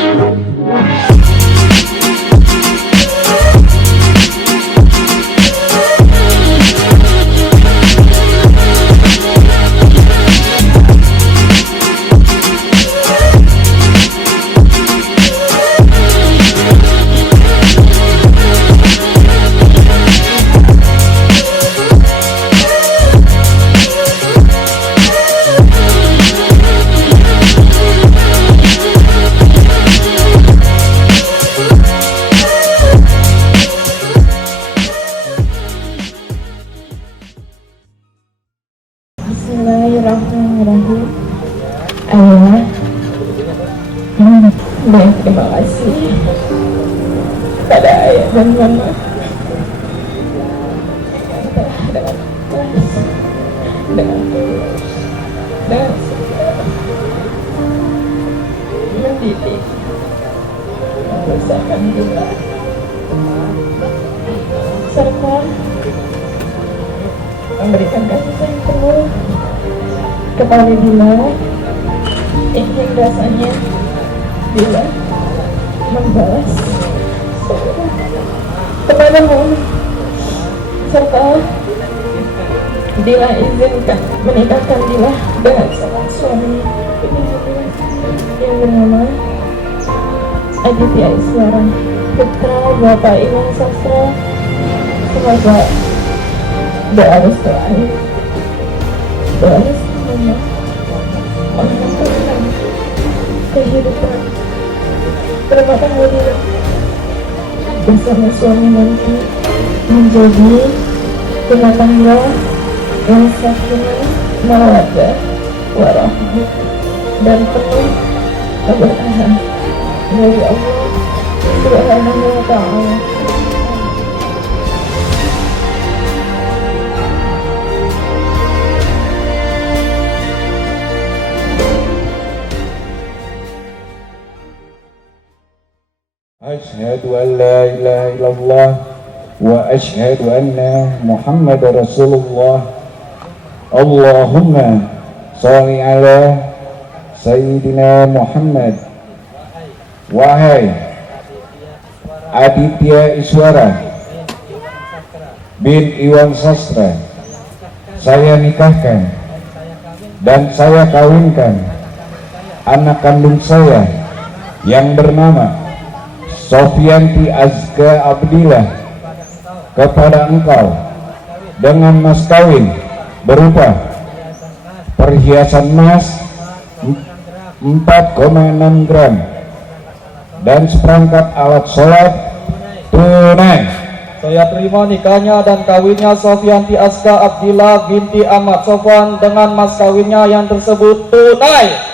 Bismillahirrahmanirrahim. Ayah, baik, terima kasih pada ayah dan mama dengan ikhlas, dengan tulus, dengan mendidik, membesarkan kita, serta memberikan kasih sayang penuh kepada Dila. Ingin rasanya Dila membalas kepadamu, serta Dila izinkan menikahkan Dila dengan seorang suami yang bernama Aditya Iswara, putra Bapak Iwan Sastra. Semoga doa restuan, doa restuan menentukan kehidupan rumah tangga Dila bersama suami nanti menjadi rumah tangga yang sakinah, mawaddah, warahmah, dan penuh keberkahan dari Allah Subhanahu wa Ta'ala. Asyhadu an la ilaha illallah wa asyhadu anna Muhammad Rasulullah. Allahumma sholli ala Sayyidina Muhammad. Wahai Aditya Iswara bin Iwan Sastra, saya nikahkan dan saya kawinkan anak kandung saya yang bernama Sofianti Azka Abdillah kepada engkau dengan mas kawin berupa perhiasan emas 4,6 gram dan seperangkat alat sholat tunai. Saya terima nikahnya dan kawinnya Sofianti Azka Abdillah binti Ahmad Sofwan dengan mas kawinnya yang tersebut tunai.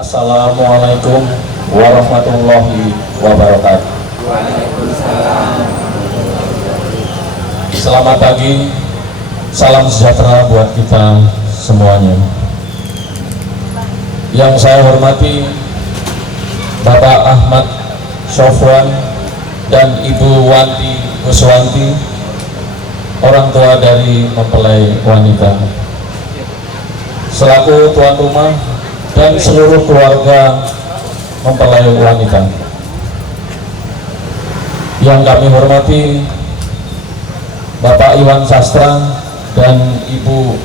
Assalamualaikum warahmatullahi wabarakatuh. Selamat pagi, salam sejahtera buat kita semuanya. Yang saya hormati Bapak Ahmad Sofwan dan Ibu Wanti Kuswanti, orang tua dari mempelai wanita, selaku tuan rumah dan seluruh keluarga mempelai wanita. Yang kami hormati Bapak Iwan Sastra dan Ibu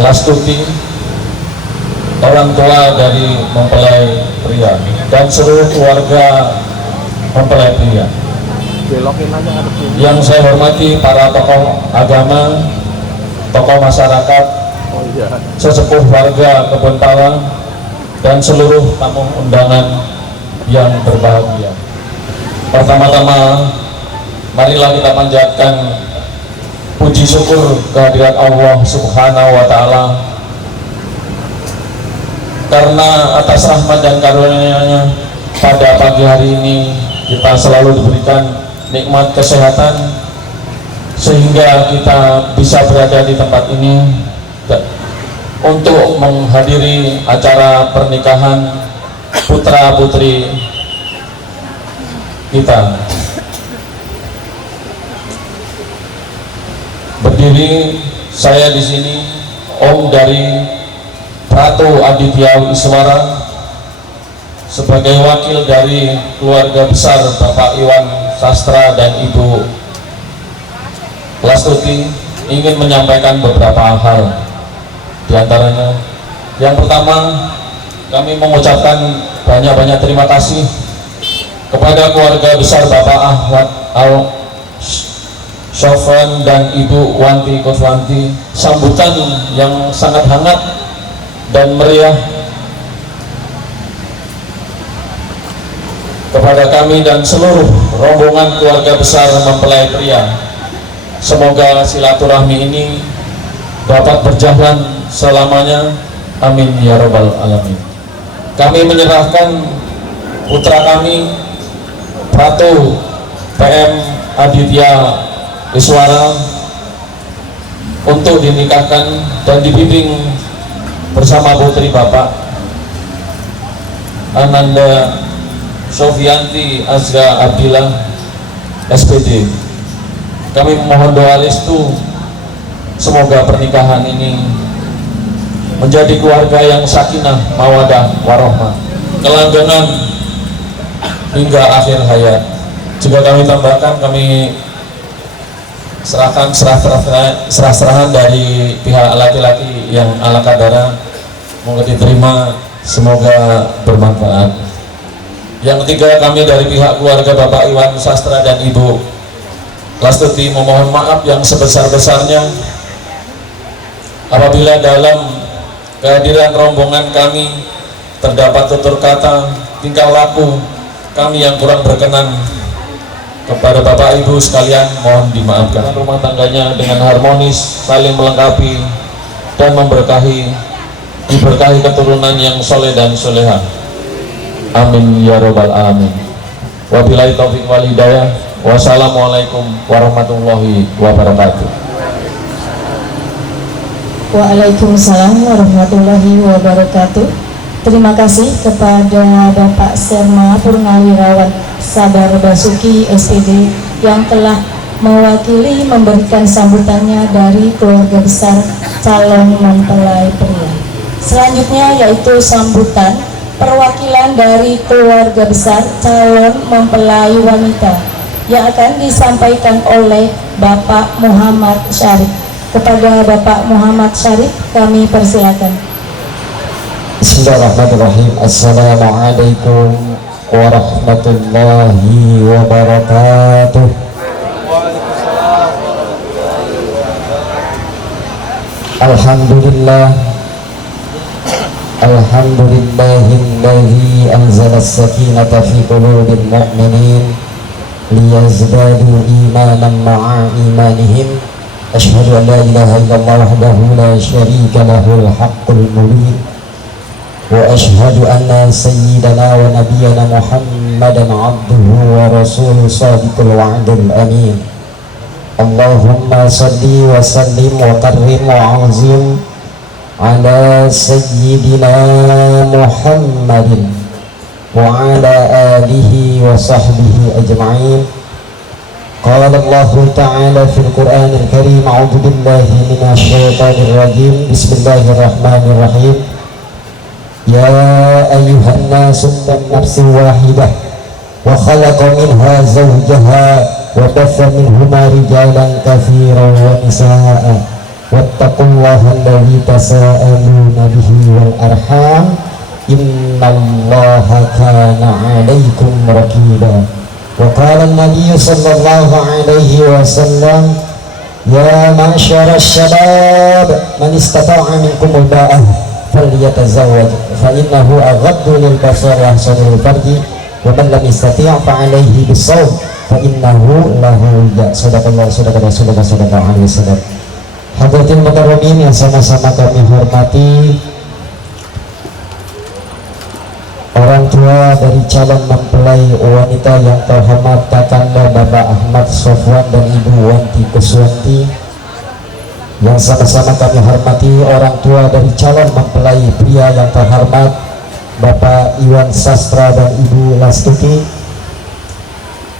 Lastuti, orang tua dari mempelai pria dan seluruh keluarga mempelai pria. Yang saya hormati para tokoh agama, tokoh masyarakat, sesepuh warga Kebun Pala, dan seluruh tamu undangan yang berbahagia. Pertama-tama, marilah kita panjatkan puji syukur kehadirat Allah Subhanahu wa Ta'ala, karena atas rahmat dan karunia-Nya pada pagi hari ini kita selalu diberikan nikmat kesehatan sehingga kita bisa berada di tempat ini untuk menghadiri acara pernikahan putra putri kita. Berdiri saya di sini, Om dari Ratu Aditya Iswara, sebagai wakil dari keluarga besar Bapak Iwan Sastra dan Ibu Lastuti, ingin menyampaikan beberapa hal. Di antaranya, yang pertama, kami mengucapkan banyak-banyak terima kasih kepada keluarga besar Bapak Ahmad Sofwan dan Ibu Wanti Kuswanti, sambutan yang sangat hangat dan meriah kepada kami dan seluruh rombongan keluarga besar mempelai pria. Semoga silaturahmi ini dapat berjalan selamanya, amin ya robbal alamin. Kami menyerahkan putra kami, Ratu PM Aditya Iswara, untuk dinikahkan dan dibimbing bersama putri Bapak Ananda Sofianti Azra Abdillah SPD. Kami memohon doa restu, semoga pernikahan ini menjadi keluarga yang sakinah, mawadah, warahmah, kelanggengan hingga akhir hayat. Juga kami tambahkan, kami serahkan serah-serahan dari pihak laki-laki yang ala kadara, semoga diterima, semoga bermanfaat. Yang ketiga, kami dari pihak keluarga Bapak Iwan Sastra dan Ibu Lastuti memohon maaf yang sebesar-besarnya apabila dalam kehadiran rombongan kami terdapat tutur kata, tingkah laku kami yang kurang berkenan. Kepada Bapak Ibu sekalian mohon dimaafkan. Rumah tangganya dengan harmonis, saling melengkapi dan memberkahi, diberkahi keturunan yang soleh dan soleha, amin ya robbal alamin. Wabillahi taufiq wal hidayah. Wassalamualaikum warahmatullahi wabarakatuh. Waalaikumsalam warahmatullahi wabarakatuh. Terima kasih kepada Bapak Serma Purnawirawan Sadar Basuki SPD yang telah mewakili memberikan sambutannya dari keluarga besar calon mempelai pria. Selanjutnya yaitu sambutan perwakilan dari keluarga besar calon mempelai wanita yang akan disampaikan oleh Bapak Muhammad Syarif. Kepada Bapak Muhammad Syarif kami persilakan. Bismillahirrahmanirrahim. Assalamualaikum warahmatullahi wabarakatuh. Alhamdulillah, alhamdulillahilladzi anzala as-sakinata fi qulubil mu'minin liyazdadu imanan ma'a imanihim. Asyhadu an la ilaha illallah wahdahu la syarika lahul haqqul mubin وأشهد أن سيدنا ونبينا محمدا عبده ورسوله صادق الوعد الأمين. اللهم صل وسلم وكرم وعظم على سيدنا محمد وعلى آله وصحبه أجمعين. قال الله تعالى في القرآن الكريم: أعوذ بالله من الشيطان الرجيم، بسم الله الرحمن الرحيم. يا أيها الناس من نفس واحدة وخلق منها زوجها وبث منهما رجالا كثيرا ونساء واتقوا الله الذي تساءلون به والأرحام إن الله كان عليكم رقيبا. وقال النبي صلى الله عليه وسلم: يا معشر الشباب من استطاع منكم الباءة فليتزوج فإنه أغض للبصر وأحسن للفرج ومن لم يستطيع فعليه بالصوم فإنه له وجاء. Sadaqallah sallallahu alaihi wasallam. Hadirin mukarramin yang sama-sama kami hormati, orang tua dari calon mempelai wanita yang terhormat Kakanda Bapak Ahmad Sofwan dan Ibu Wanti Kuswanti, yang sama-sama kami hormati orang tua dari calon mempelai pria yang terhormat Bapak Iwan Sastra dan Ibu Lastuti,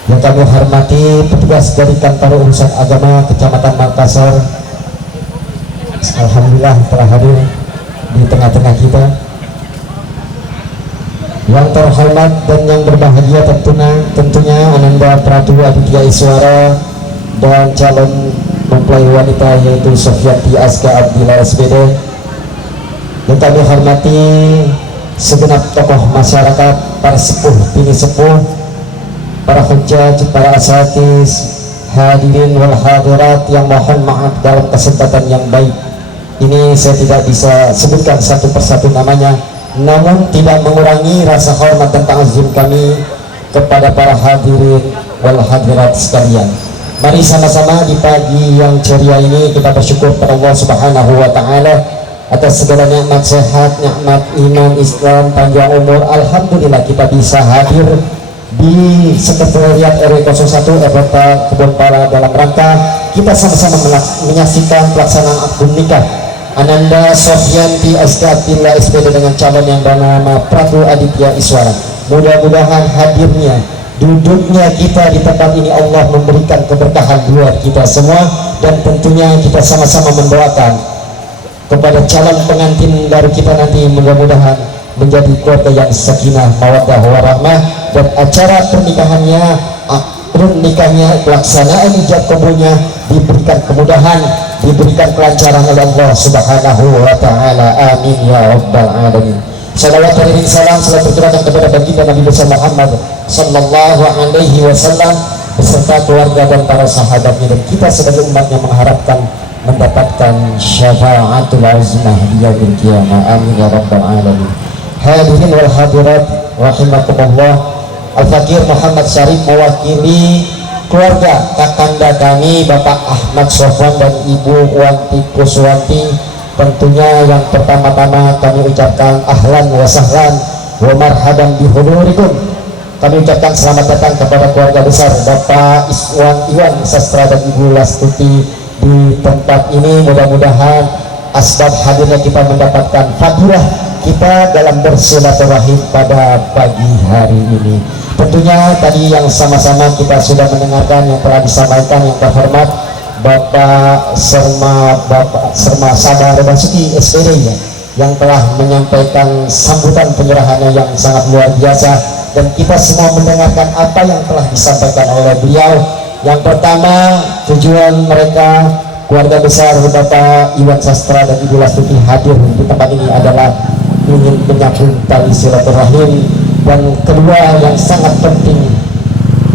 yang kami hormati petugas dari Kantor Urusan Agama Kecamatan Makassar, alhamdulillah telah hadir di tengah-tengah kita. Yang terhormat dan yang berbahagia tentunya Ananda Pratu Aditya Iswara dan calon mempelai wanita yaitu Sofyanti Aska Abdillah SPD. Yang kami hormati segenap tokoh masyarakat, para sepuh, bini sepuh, para hujjaj, para asatis, hadirin wal hadirat yang mohon maaf dalam kesempatan yang baik ini saya tidak bisa sebutkan satu persatu namanya, namun tidak mengurangi rasa hormat dan ta'azim kami kepada para hadirin wal hadirat sekalian. Mari sama-sama di pagi yang ceria ini kita bersyukur pada Allah Subhanahu wa taala atas segala nikmat sehat, nikmat iman, Islam, panjang umur. Alhamdulillah kita bisa hadir di Sekretariat RW 01 RT Kebun Pala dalam rangka kita sama-sama menyaksikan pelaksanaan akad nikah Ananda Sofyanti Aska Abdillah SPD dengan calon yang bernama Pratu Aditya Iswara. Mudah-mudahan hadirnya, duduknya kita di tempat ini Allah memberikan keberkahan buat kita semua, dan tentunya kita sama-sama mendoakan kepada calon pengantin baru kita nanti mudah-mudahan menjadi keluarga yang sakinah mawaddah warahmah, dan acara pernikahannya, akad nikahnya, pelaksanaan ijab kabulnya diberikan kemudahan, diberikan kelancaran oleh Allah Subhanahu wa taala. Amin ya rabbal alamin. Salawat dan salam selalu tercurahkan kepada baginda Nabi besar Muhammad sallallahu alaihi wasallam beserta keluarga dan para sahabatnya, dan kita sebagai umatnya mengharapkan mendapatkan syafaatul azmah di yaumil qiyamah. Amin ya rabbal alamin. Hadirin wal hadirat rahimakumullah, Al-Fakir Muhammad Syarif mewakili keluarga kakanda kami Bapak Ahmad Sofwan dan Ibu Wanti Kuswanti. Tentunya yang pertama-tama kami ucapkan ahlan wa sahlan wa marhaban bihudurikum. Kami ucapkan selamat datang kepada keluarga besar Bapak Iwan Sastra dan Ibu Lastuti di tempat ini. Mudah-mudahan asbab hadirnya kita mendapatkan fadilah kita dalam bersilaturahim pada pagi hari ini. Tentunya tadi yang sama-sama kita sudah mendengarkan yang telah disampaikan yang terhormat Bapak Serma Sabar Basuki SPD ya, yang telah menyampaikan sambutan penyerahannya yang sangat luar biasa, dan kita semua mendengarkan apa yang telah disampaikan oleh beliau. Yang pertama, tujuan mereka keluarga besar Bapak Iwan Sastra dan Ibu Lastuti hadir di tempat ini adalah ingin menyambung tali silaturahim, dan kedua yang sangat penting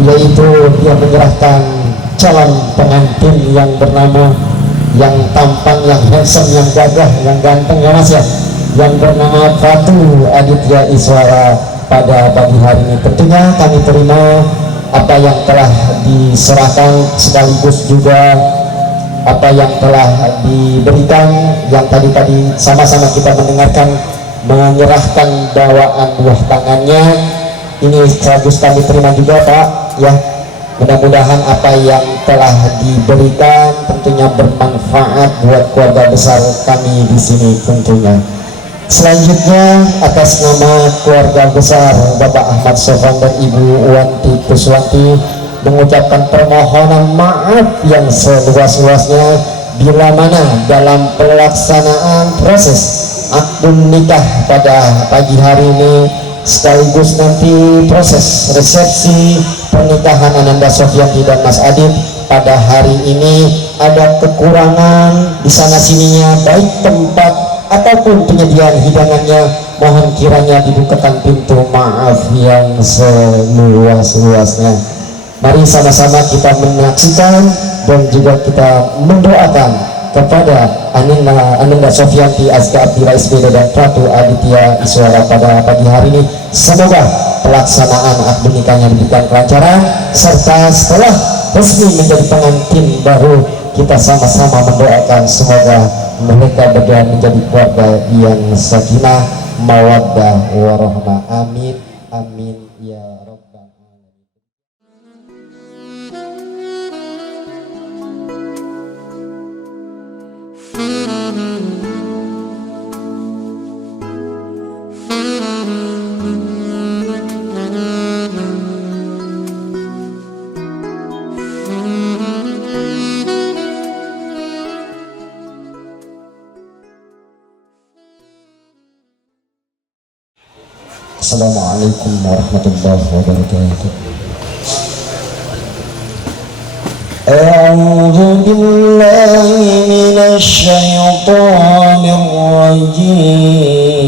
yaitu dia menyerahkan calon pengantin yang bernama, yang tampang, yang handsome, yang gagah, yang ganteng ya mas ya, yang bernama Pratu Aditya Iswara pada pagi hari ini. Tentunya kami terima apa yang telah diserahkan, sekaligus juga apa yang telah diberikan, yang tadi sama-sama kita mendengarkan menyerahkan bawaan buah tangannya. Ini sekaligus kami terima juga Pak ya. Mudah-mudahan apa yang telah diberikan tentunya bermanfaat buat keluarga besar kami di sini tentunya. Selanjutnya atas nama keluarga besar Bapak Ahmad Sofwan dan Ibu Wanti Kuswanti mengucapkan permohonan maaf yang seluas-luasnya bila mana dalam pelaksanaan proses akad nikah pada pagi hari ini sekaligus nanti proses resepsi pernikahan Ananda Sofyanti dan Mas Adit pada hari ini ada kekurangan di sana sininya baik tempat ataupun penyediaan hidangannya, mohon kiranya dibukakan pintu maaf yang seluas-luasnya. Mari sama-sama kita menyaksikan dan juga kita mendoakan kepada Ananda Sofyanti Azka Abdillah SPD dan Pratu Aditya Iswara pada pagi hari ini. Semoga pelaksanaan akad nikahnya diberikan kelancaran, serta setelah resmi menjadi pengantin baru kita sama-sama mendoakan semoga mereka berdua menjadi keluarga yang sakinah mawaddah warahmah. Amin amin ya rabbal alamin. Assalamualaikum warahmatullahi wabarakatuh. A'udzu billahi minasy syaithanir rajim.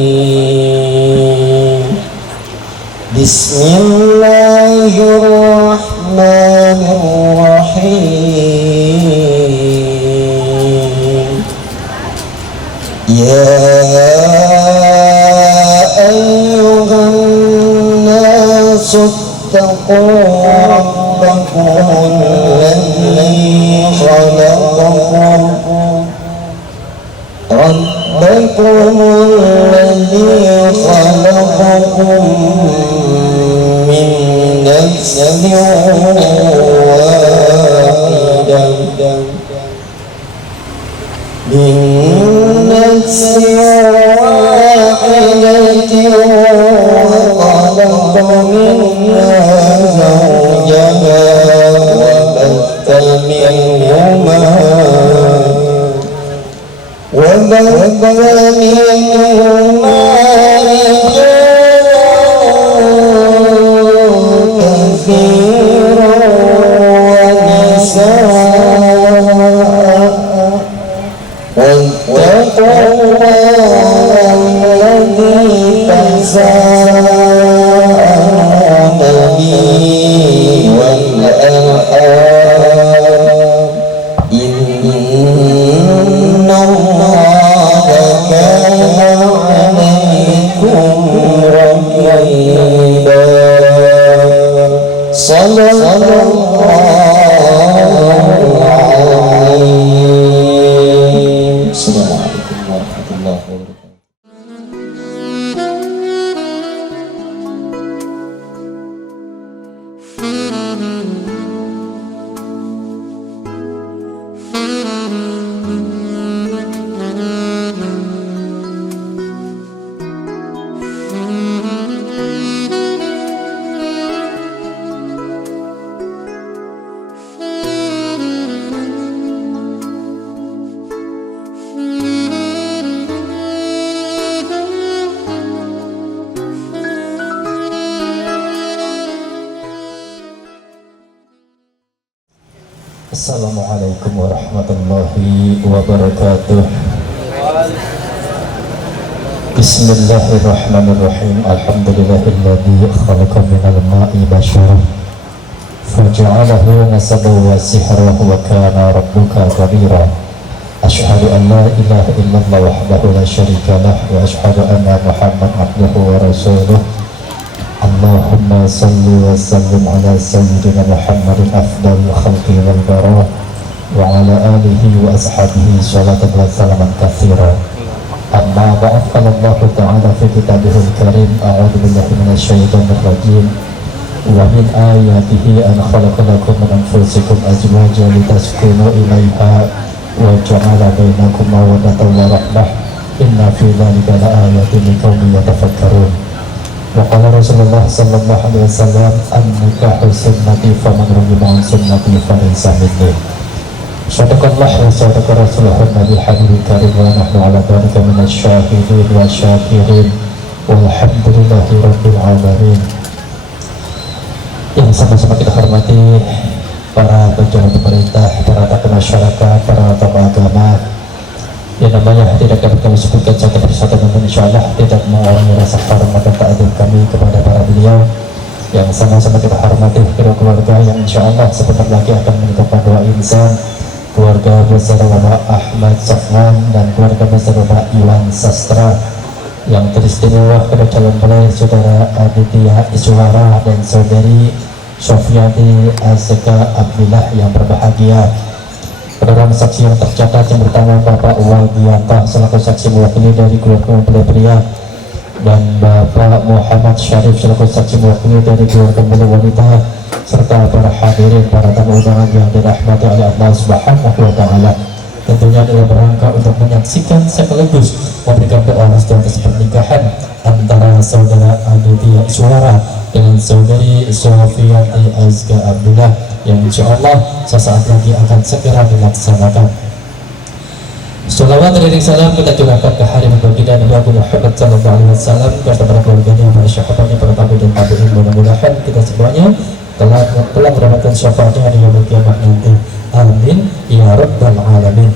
Bismillahirrahmanirrahim. Ya اتقوا ربكم الذي خلقكم من نفس واحدة وخلق منها زوجها وبث منهما رجالا كثيرا ونساء واتقوا الله الذي تساءلون به والأرحام إن الله كان عليكم رقيبا. صلى الله عليه. Assalamualaikum warahmatullahi wabarakatuh. Assalamualaikum warahmatullahi wabarakatuh. Bismillahirrahmanirrahim. Alhamdulillahilladzi khalaqa minal ma'i basharan faja'alahu nasaban wa sihran wa kana rabbuka qadira. Asyhadu an la ilaha illallah wahdahu la syarika lah wa asyhadu anna Muhammadan abduhu wa rasuluh. Allahumma salli wa sallim ala sayyidina Muhammadin afdal khalqi wal barah wa ala alihi wa ashabihi salatan wa salaman katsira. أما بعد قال الله تعالى في كتابه الكريم أعوذ بالله من الشيطان الرجيم ومن آياته أن خلق لكم من أنفسكم أزواجا لتسكنوا إليها وجعل بينكم مودة ورحمة إن في ذلك لآيات لقوم يتفكرون. وقال رسول الله صلى الله عليه وسلم النكاح سنتي فمن رغب عن سنتي فليس مني. Sadaqallah wa sadaqa rasulullah Nabi Habibul Karim wa nahnu ala dhalika minasy syahidin wa syakirin walhamdulillahi rabbil alamin. Yang sama-sama kita hormati para pejabat pemerintah, para tokoh masyarakat, para tokoh agama. Yang namanya tidak dapat kami sebutkan satu persatu, namun insyaallah tidak mengurangi rasa hormat dan ta'zim kami kepada para beliau yang sama-sama kita hormati, kedua keluarga yang insyaallah sebentar lagi akan menentukan doa insan, keluarga besar Bapak Ahmad Sofwan dan keluarga besar Bapak Iwan Sastra yang teristimewa pada calon mempelai saudara Aditya Iswara dan saudari Sofiati Azka Abdillah yang berbahagia. Penerang saksi yang tercatat yang pertama Bapak Wadianta selaku saksi mewakili dari keluarga mempelai pria, dan Bapak Muhammad Syarif selaku saksi mewakili dari keluarga mempelai wanita, serta para hadirin, para tamu undangan yang dirahmati oleh Allah Subhanahu wa Ta'ala. Tentunya dalam rangka untuk menyaksikan sekaligus memberikan doa restu atas pernikahan antara saudara Aditya Iswara dengan saudari Sofiati Azka Abdullah yang insyaallah sesaat lagi akan segera dilaksanakan. Salawat dan salam kita curahkan ke hari baginda Nabi Muhammad sallallahu alaihi wasallam beserta para keluarganya, para sahabatnya, para tabi'in dan tabi'in. Mudah-mudahan kita semuanya telah mendapatkan syafaatnya di yaumul qiyamah nanti. Amin ya rabbal alamin.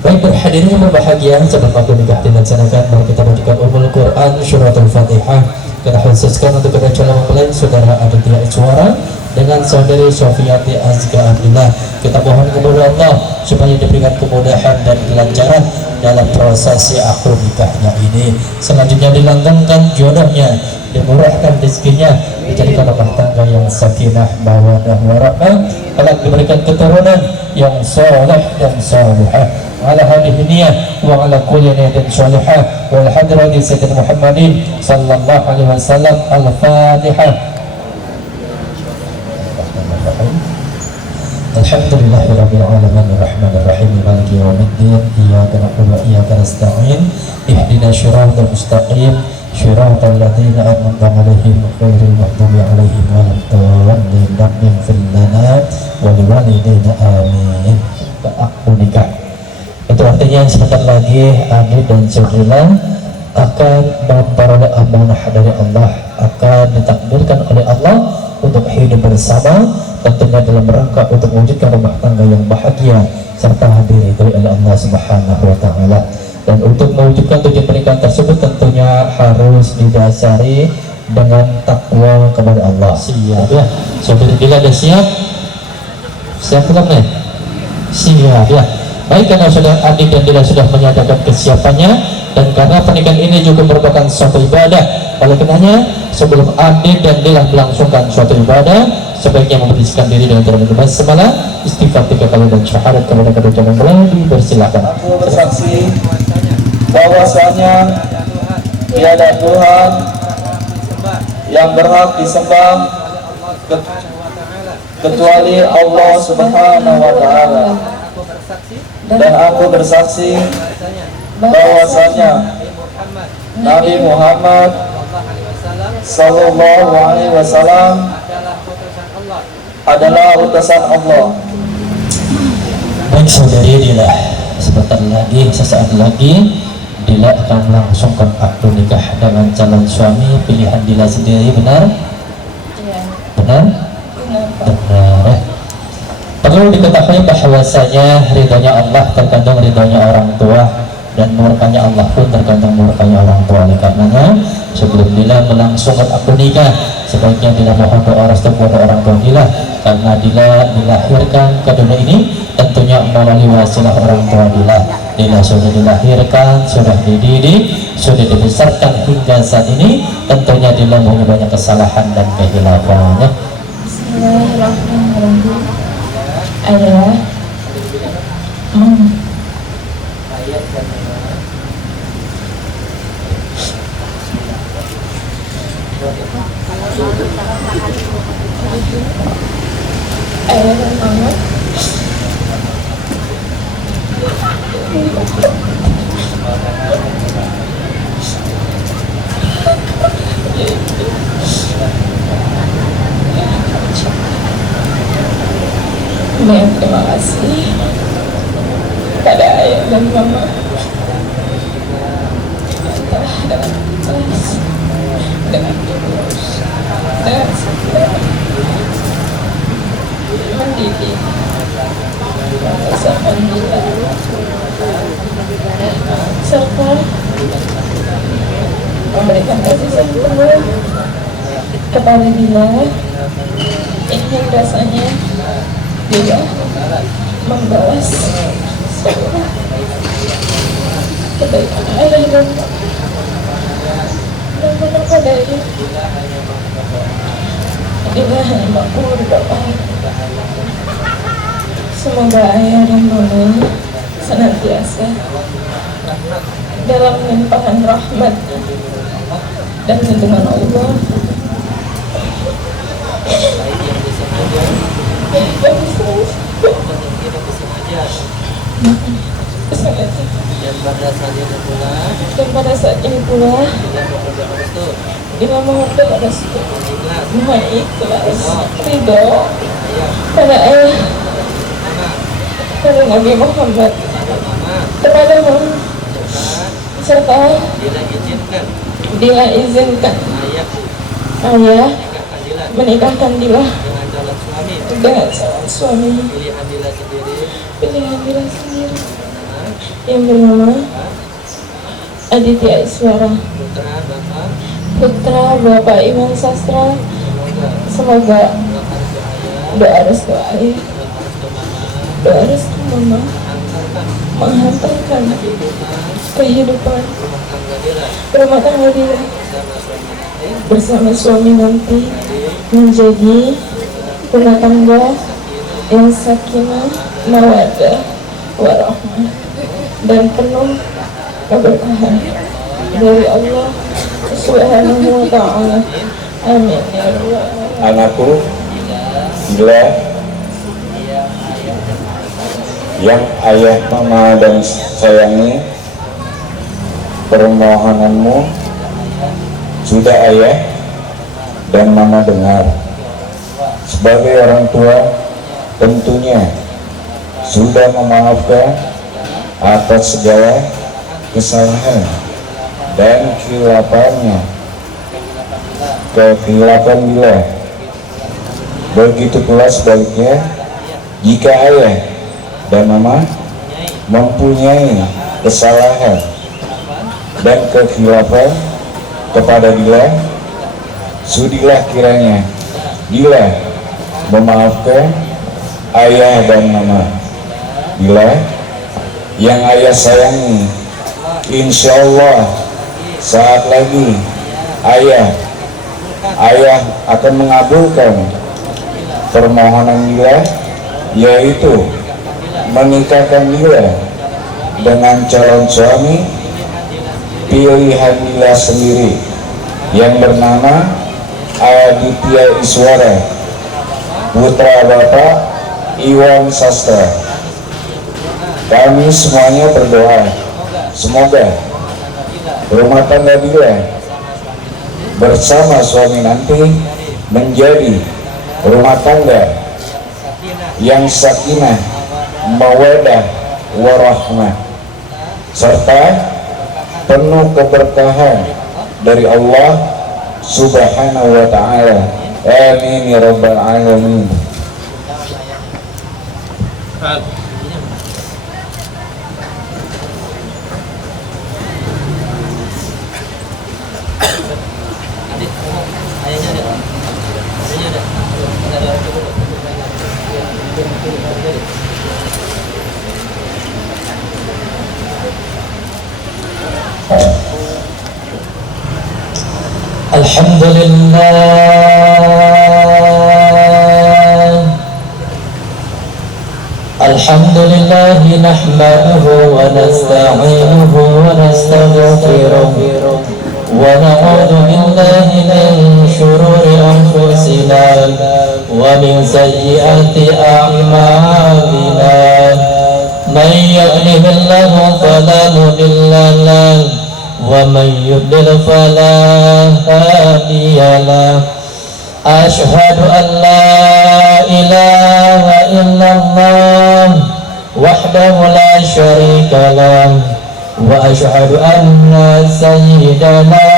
Baik, berhadirin yang berbahagia, sebelum waktu nikah dilaksanakan, mari kita bacakan Ummul Quran Suratul Fatihah. Kita khususkan untuk kedua calon mempelai saudara Aditya Iswara dengan saudari Sofiati Azka Abdillah. Kita mohon kepada Allah supaya diberikan kemudahan dan kelancaran dalam prosesi akad nikahnya ini. Selanjutnya dilanggengkan jodohnya, dimurahkan rezekinya, dijadikan rumah tangga yang sakinah mawaddah warahmah, kelak diberikan keturunan yang saleh dan salihah. Ala hadhihi niyyah wa ala kulli niyatin salihah wal hadrati sayyidina Muhammadin sallallahu alaihi wasallam. Al-Fatihah. Alhamdulillahirabbil alamin arrahmanir rahim maliki yaumiddin iyyaka na'budu wa iyyaka nasta'in ihdinas siratal mustaqim siratal ladzina an'amta 'alaihim ghairil maghdubi 'alaihim waladdallin amin fil lana wa liwalidayna amin. Akad nikah itu artinya sebentar lagi adik dan saudara akan memperoleh amanah dari Allah, akan ditakdirkan oleh Allah untuk hidup bersama, tentunya dalam rangka untuk mewujudkan rumah tangga yang bahagia serta diridhoi oleh Allah Subhanahu wa Ta'ala. Dan untuk mewujudkan tujuan pernikahan tersebut tentunya harus didasari dengan takwa kepada Allah. Siap ya, saudara Dila ada siap? Siap belum nih? Siap ya. Baik, karena saudara Adik dan Dila sudah menyatakan kesiapannya, dan karena pernikahan ini juga merupakan suatu ibadah, oleh karenanya sebelum Adik dan Dila melangsungkan suatu ibadah, sebaiknya membersihkan diri dengan cara berdoa semalam, istighfar 3 kali dan syahadat kepada kedua calon mempelai. Dipersilakan. Aku bersaksi bahwasanya tiada Tuhan yang berhak disembah kecuali Allah Subhanahu wa Ta'ala, dan aku bersaksi bahwasanya Nabi Muhammad sallallahu alaihi wasallam adalah utusan Allah. Baik saudari Dila, sebentar lagi, sesaat lagi Dila akan melangsungkan akad nikah dengan calon suami pilihan Dila sendiri, benar? Iya. Benar? Benar. Perlu diketahui bahwasanya ridhonya Allah tergantung ridhonya orang tua, dan murkanya Allah pun tergantung murkanya orang tua. Oleh karenanya sebelum Dila melangsungkan akad nikah, sebaiknya Dila mohon doa restu kepada orang tua Dila, karena Dila dilahirkan ke dunia ini tentunya melalui wasilah orang tua Dila. Dila sudah dilahirkan, sudah dididik, sudah dibesarkan hingga saat ini, tentunya Dila punya banyak kesalahan dan kehilafannya. Bismillahirrahmanirrahim. Ayah. ayah dan mama, terima kasih pada ayah dan mama telah dengan ikhlas, dengan tulus, dengan sabar mendidik, membesarkan Dila, serta memberikan kasih sayang penuh kepada Dila. Ingin rasanya Dila membalas semua kebaikan ayah dan mama padanya. Dila hanya mampu berdoa semoga ayah dan mama senantiasa dalam limpahan rahmat dan lindungan Allah. Dan pada saat ini pula Dila mohon doa restu, mohon ikhlas, ridho pada ayah, pada Nabi Muhammad, kepada mama, serta Dila izinkan ayah menikahkan Dila dengan calon suami pilihan Dila sendiri yang bernama Aditya Iswara, putra Bapak Iwan Sastra. Semoga doa restu ayah, doa restu mama menghantarkan kehidupan rumah tangga Dila bersama suami nanti menjadi rumah tangga yang sakinah, mawaddah, warahmah dan penuh keberkahan dari Allah Subhanahu wa ta'ala. Amin ya Allah. Anakku, Dila, yang ayah, mama dan sayangi, permohonanmu sudah ayah dan mama dengar. Sebagai orang tua tentunya sudah memaafkan atas segala kesalahan dan kehilafannya, kekhilafan Dila. Begitu pula sebaliknya, jika ayah dan mama mempunyai kesalahan dan kekhilafan kepada Dila, sudilah kiranya Dila memaafkan ayah dan mama. Dila yang ayah sayangi, insya Allah saat lagi ayah akan mengabulkan permohonan Dila, yaitu menikahkan Dila dengan calon suami pilihan Dila sendiri yang bernama Aditya Iswara, putra Bapak Iwan Sastra. Kami semuanya berdoa semoga rumah tangga Dila bersama suami nanti menjadi rumah tangga yang sakinah, mawaddah, warahmah, serta penuh keberkahan dari Allah Subhanahu wa ta'ala. Amin ya rabbal alamin. Alhamdulillah nahmaduhu wa nasta'inuhu wa nastaghfiruh ونعوذ بالله من شرور أنفسنا ومن سيئات أعمالنا من يهده الله فلا مضل له ومن يضلل فلا هادي له أشهد أن لا إله إلا الله وحده لا شريك له وأشهد أن سيدنا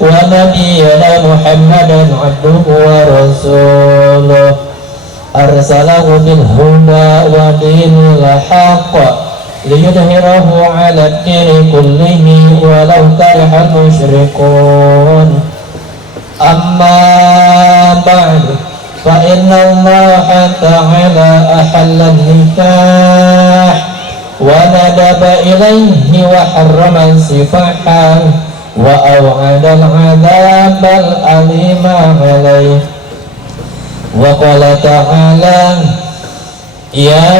ونبينا محمدا عبده ورسوله أرسله بالهدى ودين الحق ليظهره على الدين كله ولو كره المشركون أما بعد فإن الله تعالى أحل النكاح وندب إليه وحرم السفاح وأوعد العذاب الأليم عليه وقال تعالى يا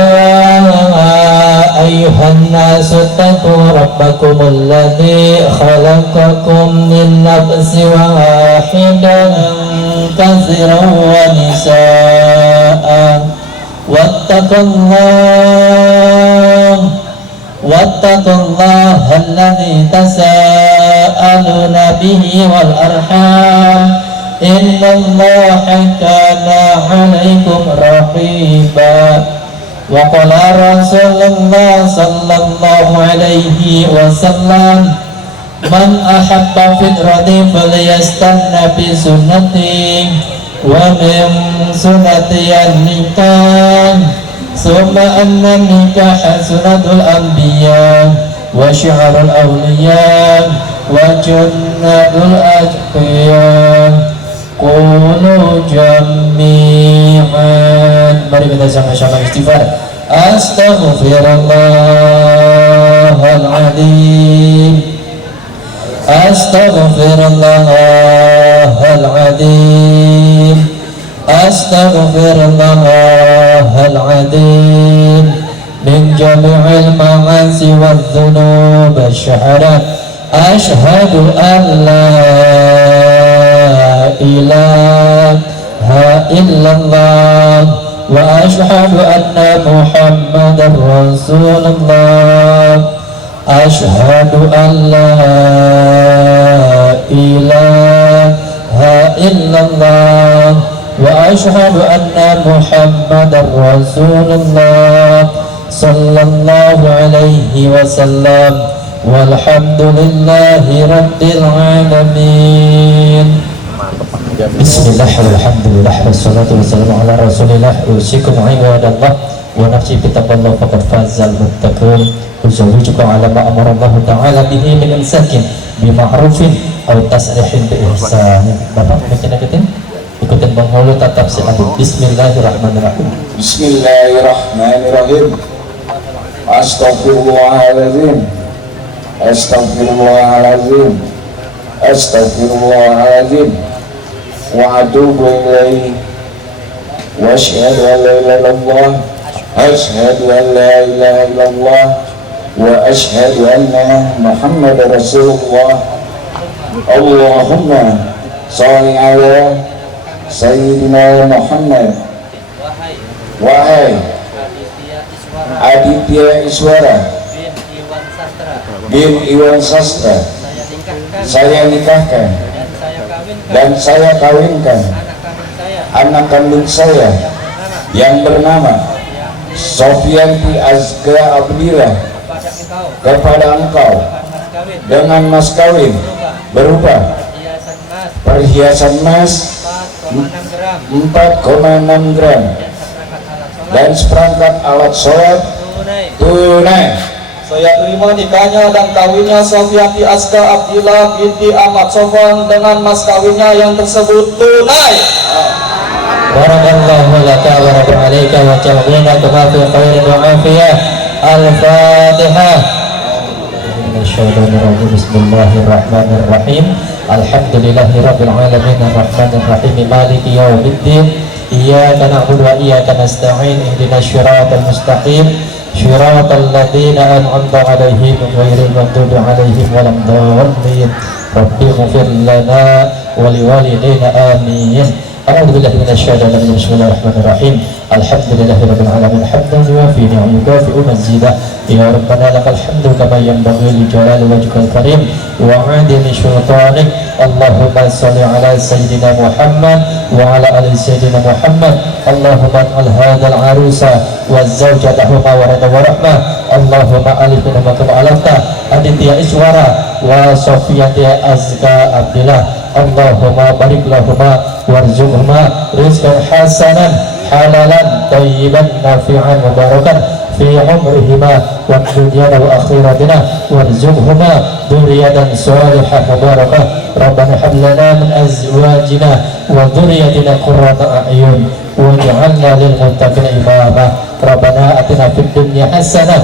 أيها الناس اتقوا ربكم الذي خلقكم من نفس واحدة كثيرا ونساء واتقوا الله الذي تساءلون به والأرحام إن الله كان عليكم رقيبا وقال رسول الله صلى الله عليه وسلم من أحب فطرتي فليستنى بسنتي ومن سنتي النكاح ثم أن النكاح سنة الأنبياء وشعر الأولياء وجنة الأتقياء Qulu jami'an. Mari kita sama-sama istighfar. Astaghfirullahaladzim. Astaghfirullahaladzim. Astaghfirullahaladzim. Min jami'il ma'asi wa dhunub asyhadat Ashhadu an la ilaha illallah wa ashhadu anna Muhammadar Rasulullah. Ashhadu an la ilaha illallah wa ashhadu anna Muhammadar Rasulullah sallallahu alaihi wasallam. Walhamdulillahi rabbil alamin. Bismillah walhamdulillah wassalatu wassalamu ala rasulillah. Usikum ibadallah wa nafsi bitaqallah faqad fazal muttaqun. Uzawijukum ala ma amara Allah ta'ala bihi min imsakin bima'rufin aw tasrihin bi ihsanin. Bapak baca ikutin Bang Maulud tatap silakan. Bismillahirrahmanirrahim. Bismillahirrahmanirrahim. Astaghfirullahaladzim. Astaghfirullahaladzim. Astaghfirullahaladzim. Wa atubu ilaihi. Wa asyhadu an la ilaha illallah. Asyhadu an la ilaha illallah. Wa asyhadu anna Muhammadar Rasulullah. Allahumma shalli ala Sayyidina Muhammad. Wahai Aditya Iswara bin Iwan Sastra, saya nikahkan dan saya kawinkan anak kandung saya yang bernama Sofyanti Azka Abdillah kepada engkau dengan mas kawin berupa perhiasan emas 4,6 gram dan seperangkat alat sholat tunai. Saya terima nikahnya dan kawinnya Sofyanti Azka Abdillah binti Ahmad Sofwan dengan mas kawinnya yang tersebut tunai. Barakallahu laka wa rabbil alaika wa ja'alna kama fi khairin wa afiyah. Al-Fatihah. Bismillahirrahmanirrahim. Alhamdulillahirabbil alamin arrahmanir rahim maliki yaumiddin. Iyyaka na'budu wa iyyaka nasta'in ihdinas siratal mustaqim صراط الذين أنعمت عليهم غير المغضوب عليهم ولا الضالين Rabbi ighfir lana wa liwalidayna amin. A'udzu billahi minasyaitonir rajim. Bismillahirrahmanirrahim. Alhamdulillahirabbil alamin hamdan yuwafi ni'amahu yukafi'u mazidah. Ya Rabbana lakal hamdu kama yanbaghi li jalali wajhikal karim wa 'azimi sultanik. Allahumma shalli ala sayyidina Muhammad wa ala ali sayyidina Muhammad. Allahumma ij'al hadzal arusa wa zawjatahuma warada wa rahmah. Allahumma alif minhum kama alafta Aditya Iswara wa Sofiyati Azka Abdillah. Allahumma barik lahuma warzuqhuma rizqan hasanan halalan tayyiban nafi'an mubarakan fi umrihima wa dunyana wa akhiratina warzuqhuma dzurriyyatan shalihah mubarakah. Rabbana hab lana min azwajina wa dzurriyyatina qurrata a'yun waj'alna lil muttaqina imama. Rabbana atina fid dunya hasanah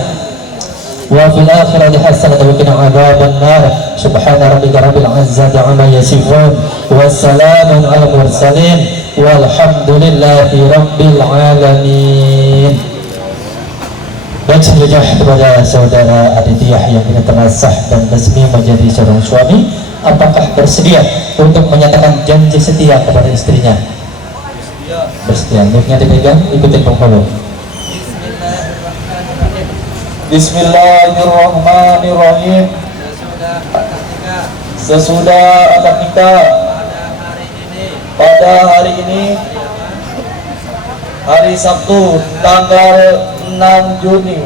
wa fil akhirati hasanatan wa qina adzaban nar. Subhana rabbika rabbil izzati amma yasifun wa salamun alal mursalin walhamdulillahi rabbil alamin. Baik, selanjutnya kepada saudara Aditya yang kita telah sah dan resmi menjadi seorang suami, apakah bersedia untuk menyatakan janji setia kepada istrinya? Bersedia. Mic-nya dipegang, ikutin penghulu. Bismillahirrahmanirrahim. Sesudah akad nikah pada hari ini hari Sabtu tanggal 6 Juni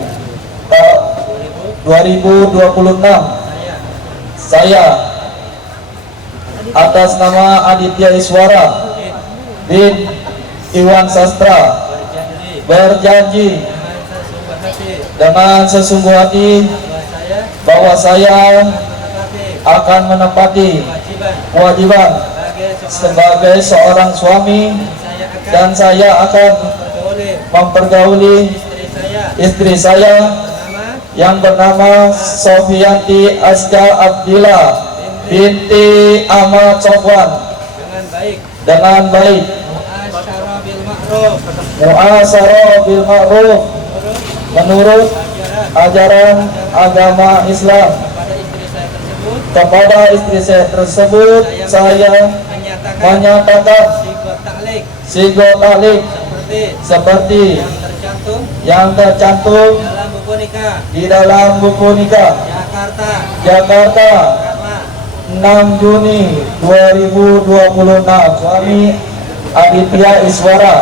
2026, saya atas nama Aditya Iswara bin Iwan Sastra berjanji dengan sesungguh hati bahwa saya akan menepati kewajiban sebagai seorang suami dan saya akan mempergauli istri saya yang bernama Sofianti Azka Abdillah binti Ahmad Sofwan dengan baik, mu'asyarah bil ma'ruf menurut ajaran agama Islam. Kepada istri saya tersebut saya menyatakan sigo taklik seperti yang tercantum di dalam buku nikah Jakarta 6 Juni 2026. Suami Aditya Iswara.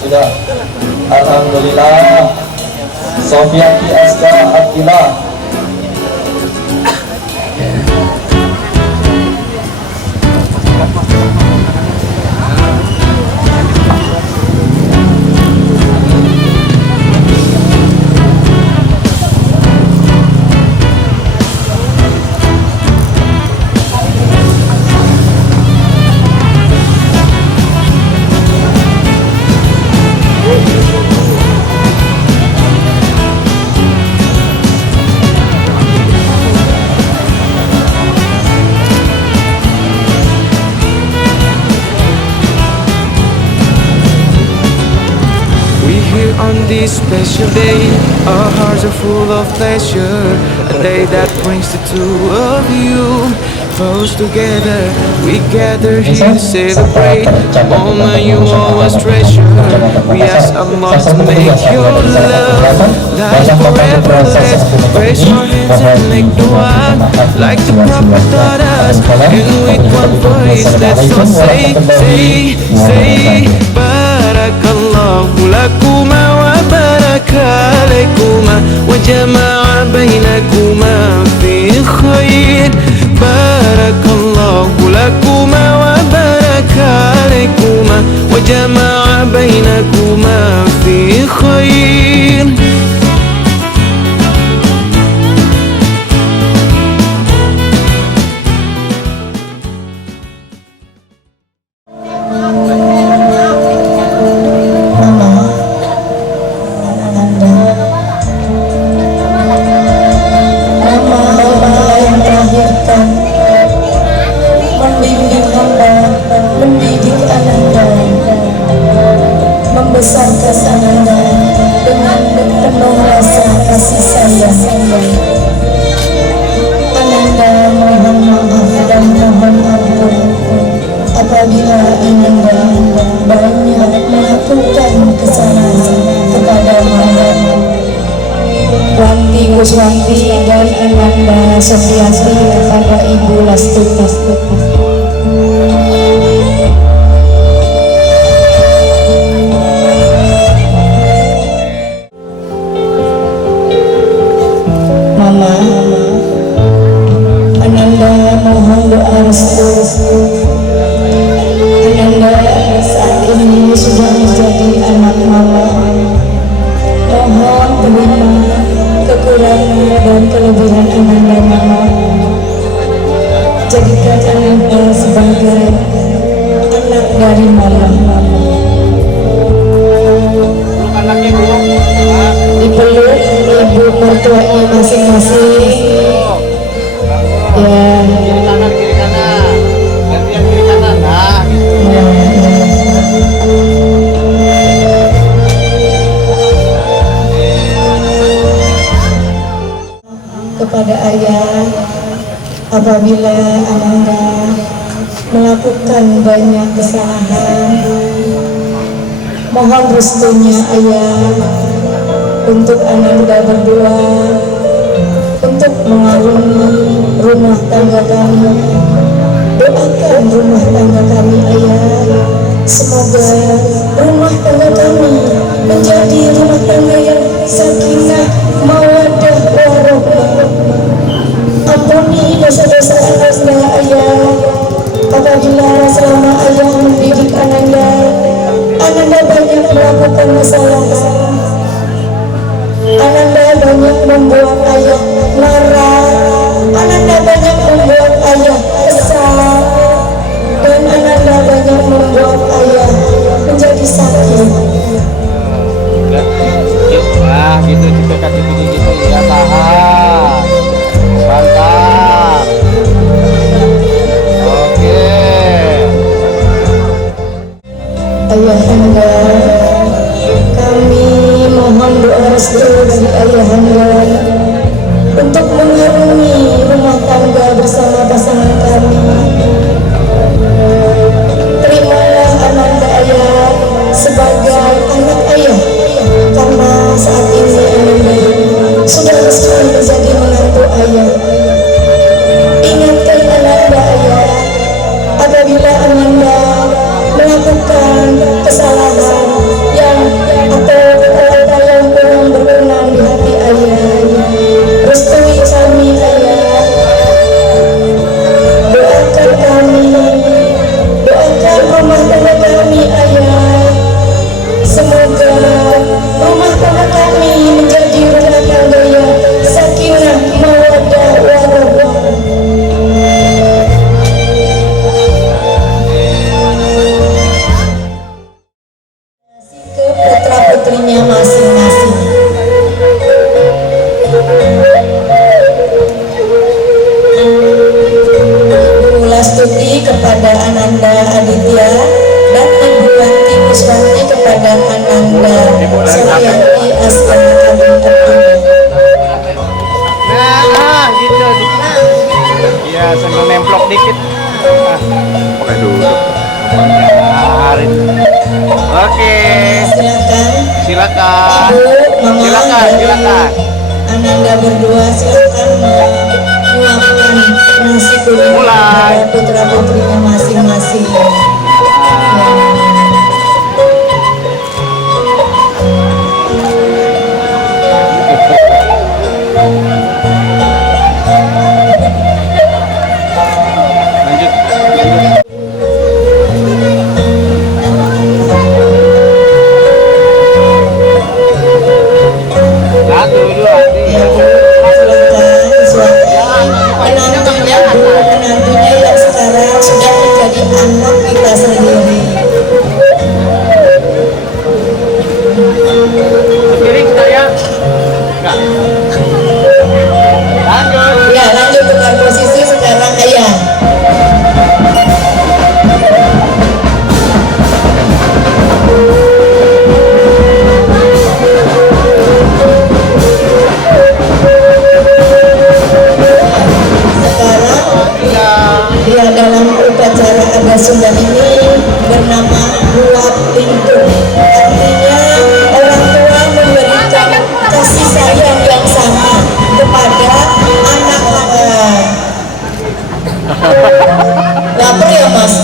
Sudah. Alhamdulillah. Sofianti Azka Abdillah. On this special day, our hearts are full of pleasure. A day that brings the two of you close together. We gather here to celebrate the moment you always treasure. We ask Allah to make your love last forever. Let's raise our hands and make dua like the Prophet taught us. And with one voice, let's all say Barakallahu lakuma wa baraka alaikuma wa jama'a bainakuma fi khair. Barakallahu lakuma wa baraka alaikuma wa jama'a bainakuma fi khair. Membesarkan Ananda dengan Ananda Sofiati kepada Ibu Lastuti. Mama, Ananda mohon doa restu. Ananda saat ini sudah menjadi anak mama. Mohon terima kekurangan dan kelebihan Ananda mama. Jadikan Ananda sebagai anak dari mama. Dipeluk ibu mertuanya masing-masing. Ya. Kiri kanan, gantian kiri kanan, nah gitu. Kepada ayah, apabila Ananda melakukan banyak kesalahan, mohon restunya ayah untuk Ananda berdua untuk mengarungi rumah tangga kami. Doakan rumah tangga kami ayah, semoga rumah tangga kami menjadi rumah tangga yang sakinah, mawaddah, warahmah. Ampuni dosa-dosa Ananda ayah. Apabila selama ayah mendidik Ananda banyak melakukan kesalahan, Ananda banyak membuat ayah marah, Ananda banyak membuat ayah kesal, dan Ananda banyak membuat ayah menjadi sakit. Nah gitu, dipekat gitu ya, tahan, mantap. Oke. Ayah Anda, kami mohon doa restu dari ayah Anda untuk mengarungi rumah tangga bersama pasangan kami. Terimalah Ananda ayah sebagai anak ayah, karena saat ini Ananda sudah resmi menjadi menantu ayah. Ingatkan Ananda ayah, apabila Ananda melakukan kesalahan yang atau kata yang kurang berkenan di hati ayah, restui kami ayah. Doakan kami, doakan rumah tangga kami ayah. Semoga rumah tangga kami menjadi rumah tangga yang sakinah, mawaddah, warahmah. Ke putra-putrinya masing-masing. Ibu Lastuti kepada Ananda Aditya dan Ibu Wanti Puswanti kepada Ananda Sofianti Aska Abdillah. Nah, gitu. Iya, sambil nemplok dikit. Pakai dulu. Biarin. Oke. Silakan. Ibu, Mama, Silakan. Ananda berdua silakan menyuapkan nasi kuning Mulai. kepada putra-putrinya masing-masing. Lanjut. Satu, dua, tiga. Menantunya yang sekarang sudah menjadi anak kita sendiri. Piring saya. Enggak. Lanjut. Ya, lanjut dengan posisi sekarang ayah. Ya, dalam upacara adat Sunda ini bernama buat pintu. Artinya orang tua memberikan kasih sayang yang sama kepada anak Lapar ya mas?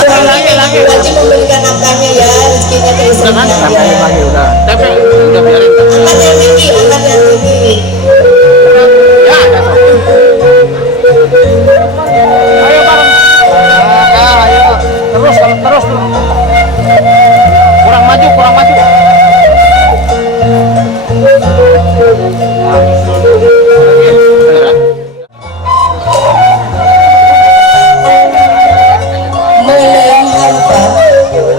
Banyak nih suami wajib memberikan nafkahnya ya, rezekinya ke istrinya ya. udah. Tapi udah biarin. Angkat yang tinggi, angkat yang tinggi. Ya, ada sok. Ayo bareng. Ayo. Terus. Kurang maju. Meleng harta,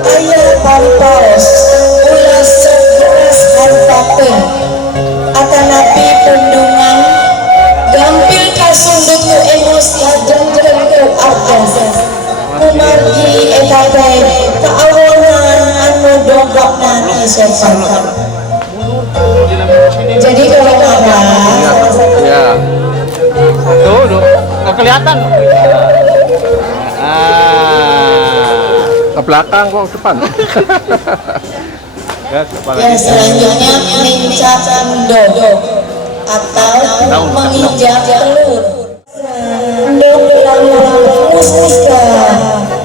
ayah pampaos, ulas seberas hartakeun, atanapi pendungan, gampil kasundut ku emosi jengkel ke argas, kumargi eta teh kaawonan anu dongkapna ti sopan. Jadi kalau marah, Ya. Tuh. Nggak kelihatan. Ke belakang kok depan. Ya, yang selanjutnya mencap dodo atau menginjak telur. Dong mustika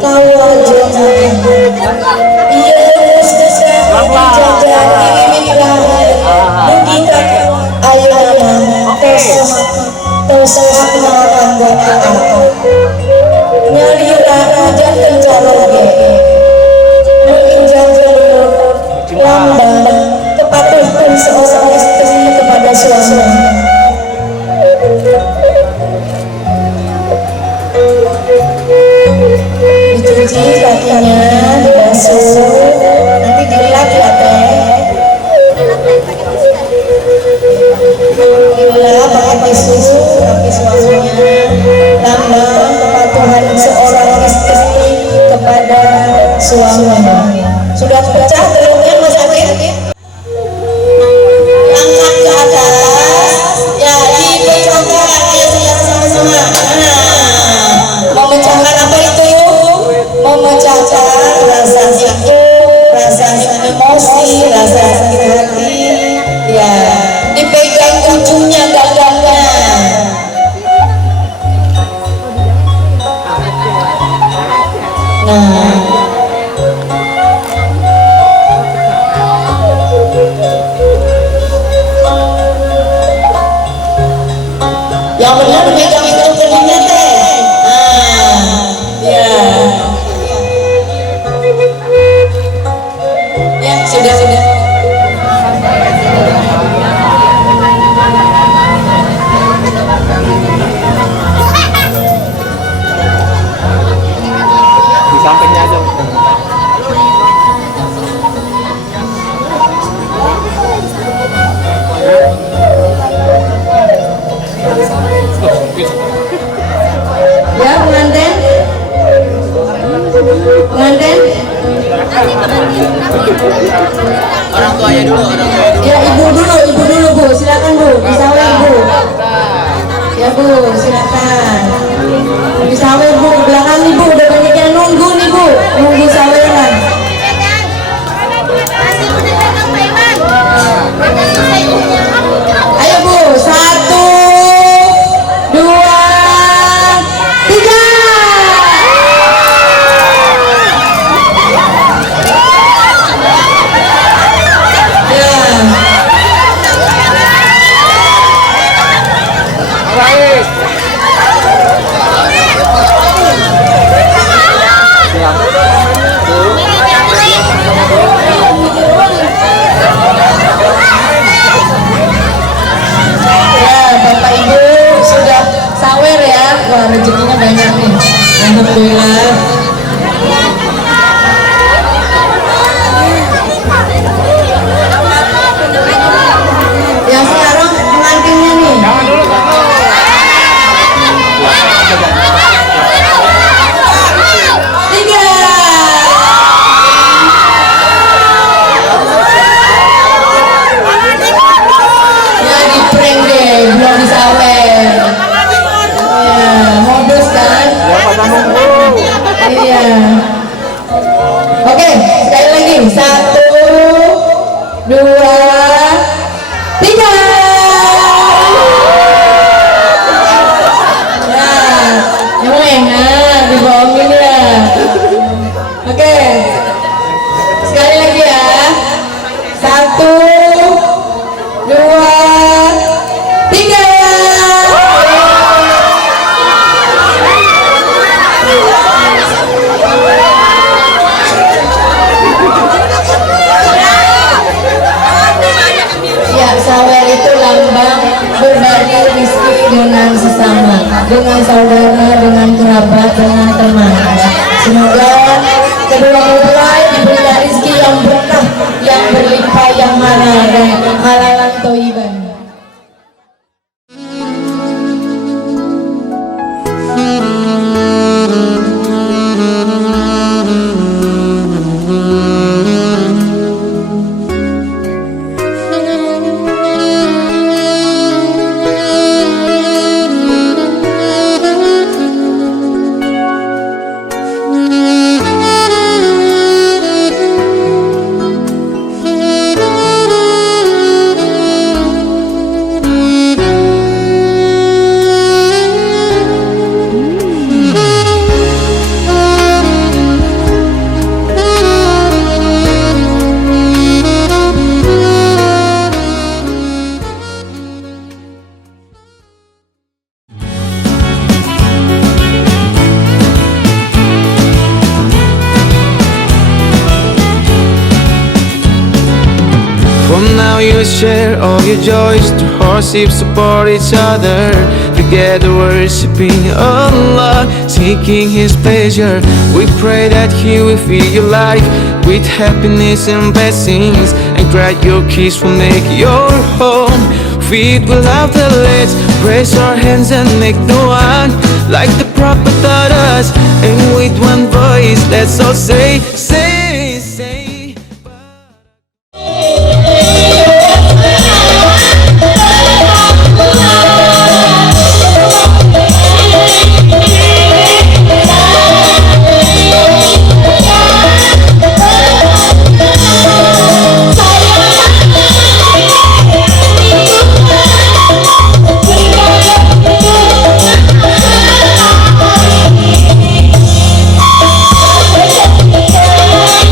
kawal jangan. Iya mustika jajan kirimin lahir. Mungkin ayo nama tosok naran bapak. Nyari raja kencaloge. Menginjak telur lambang kepatuhan seorang istri kepada suami. Dicuci kakinya, dibasuh, nanti dilap ya teh. Dilap pakai tisu, tapi suaminya lambang kepatuhan seorang istri kepada suaminya. Sudah pecah telurnya Mas Adit? Angkat ke atas. Ya, dipecahkan. Ayo siap sama-sama. Memecahkan apa itu? Memecahkan rasa sakit, rasa emosi, rasa sakit hati. Ya, dipegang ujungnya gagangnya. Nah, yang benar memegang itu keningnya teh. Ya. Ya, sudah. di sampingnya aja. Ya, pengantin. Orang tuanya dulu. Ya, ibu dulu Bu, silakan Bu, disawer Bu. Ya Bu, silakan. Disawer Bu, belakang nih Bu, udah banyak yang nunggu nih Bu, nunggu saweran. Ayo Bu, 1, 2, 3. berulang-ulang, diberikan rezeki yang berkah, yang berlimpah, yang halal dan halalan thayyiban. From now you share all your joys, through hardships support each other. Together worshiping Allah, seeking His pleasure. We pray that He will fill your life with happiness and blessings, and grant your kids will make your home filled with laughter. Let's raise our hands and make the one like the Prophet taught us, and with one voice let's all say, say. Sayang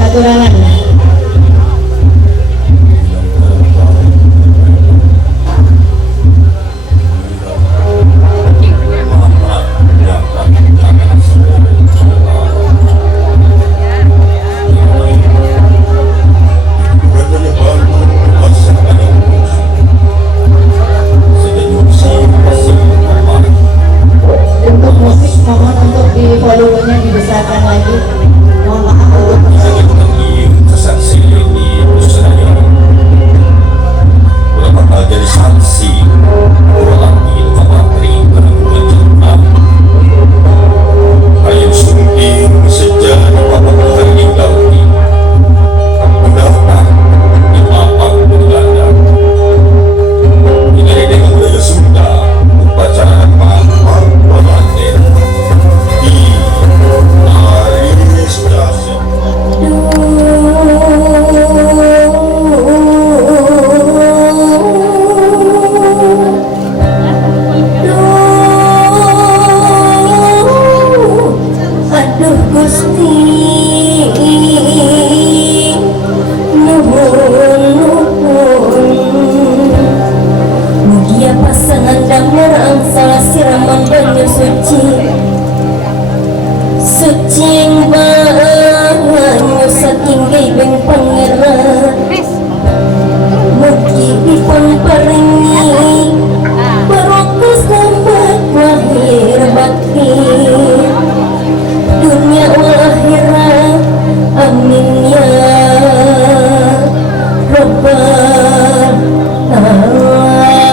aturanan. Untuk musik mohon untuk di volumenya dibesarkan lagi. Mohon maaf untuk jadi saksi ulang ilhamantri berangkat ayo sumping sejarah bapak hari gaudi mendaftar di papak Belanda ini dengan budaya Sunda upacara papak Belanda di hari stasiun aduh Gusti nuhun mugia pasangan damar angsal siraman banyu suci suci banyu saking gaibeng pangeran mugi dipun paringi barokah sambat lahir batin dunia wal akhirat amin ya rabbal alamin.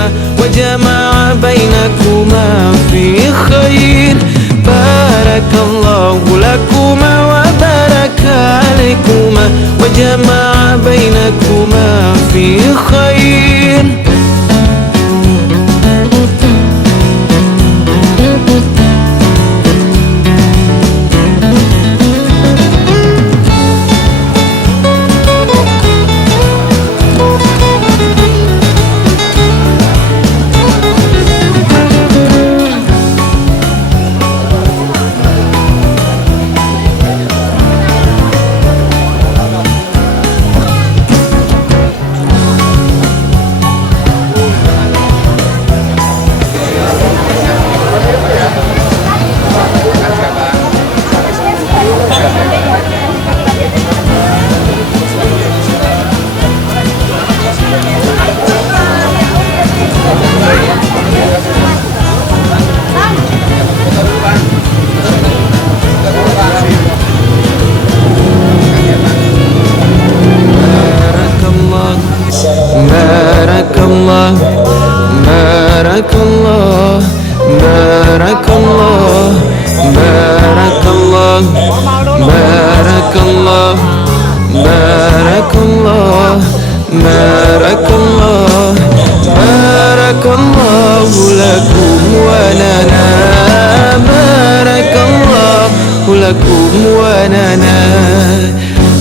بينكما وجمع بينكما في خير بارك الله لكما وبارك عليكما وجمع بينكما في خير. بارك الله بارك الله بارك الله بارك الله بارك الله بارك الله بارك الله بارك الله لكم ولنا بارك الله لكم ولنا.